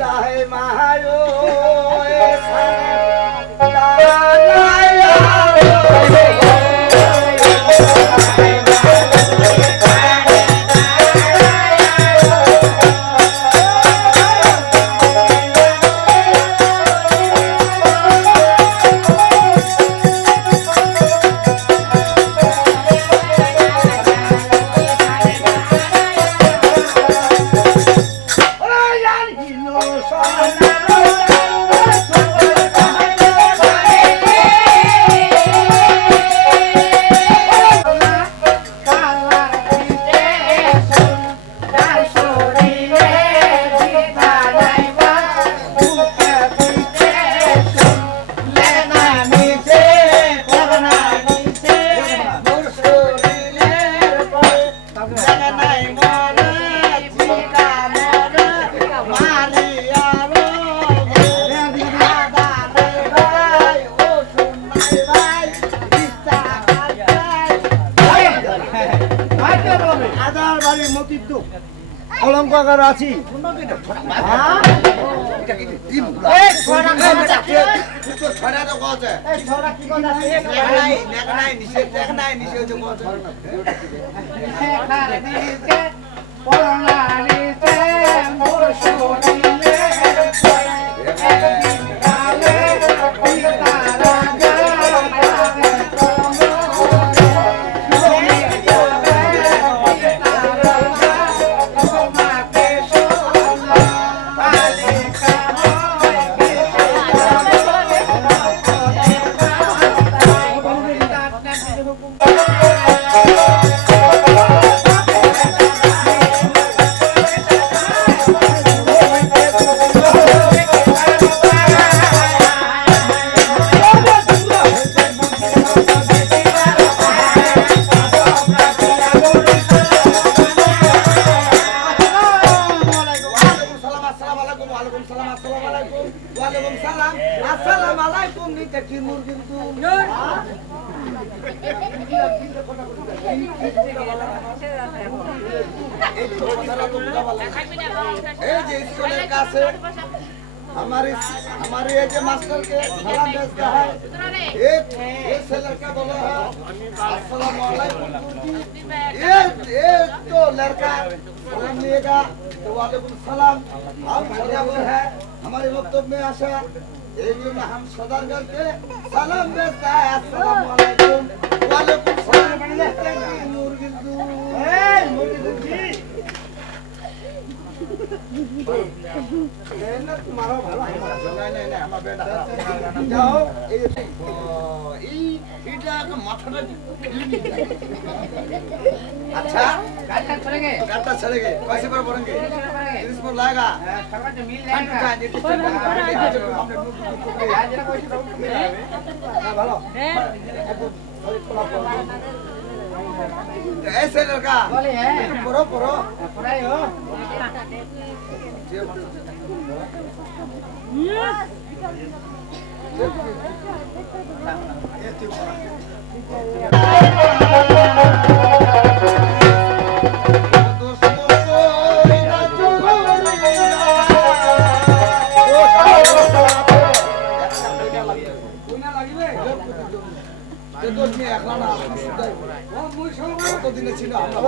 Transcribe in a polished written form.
দাহে মাহায়ো অলঙ্কার আছি हमारे ये जो मास्टर के सलाम भेजता है एक से लड़का बोला है अस्सलाम वालेकुम एक तो लड़का सलाम लिएगा तो वालेकुम सलाम हम सदागर है हमारे वक्तव्य में आशा एक में हम सदागर के सलाम भेजता है अस्सलाम वालेकुम वालेकुम सलाम नूर बिंदु तुम्हारा ভালো नहीं नहीं আমার বেটা যাও এইটা একটা মাথাটা अच्छा गाता चलेंगे कैसे पर पढ़ेंगे 30 पर लगेगा सर्वर जो मिल जाएगा जरा कोई डाउट भालो ऐसे लड़का बोले है पढ़ो पढ़ाई हो কতদিনে ছিল আমরা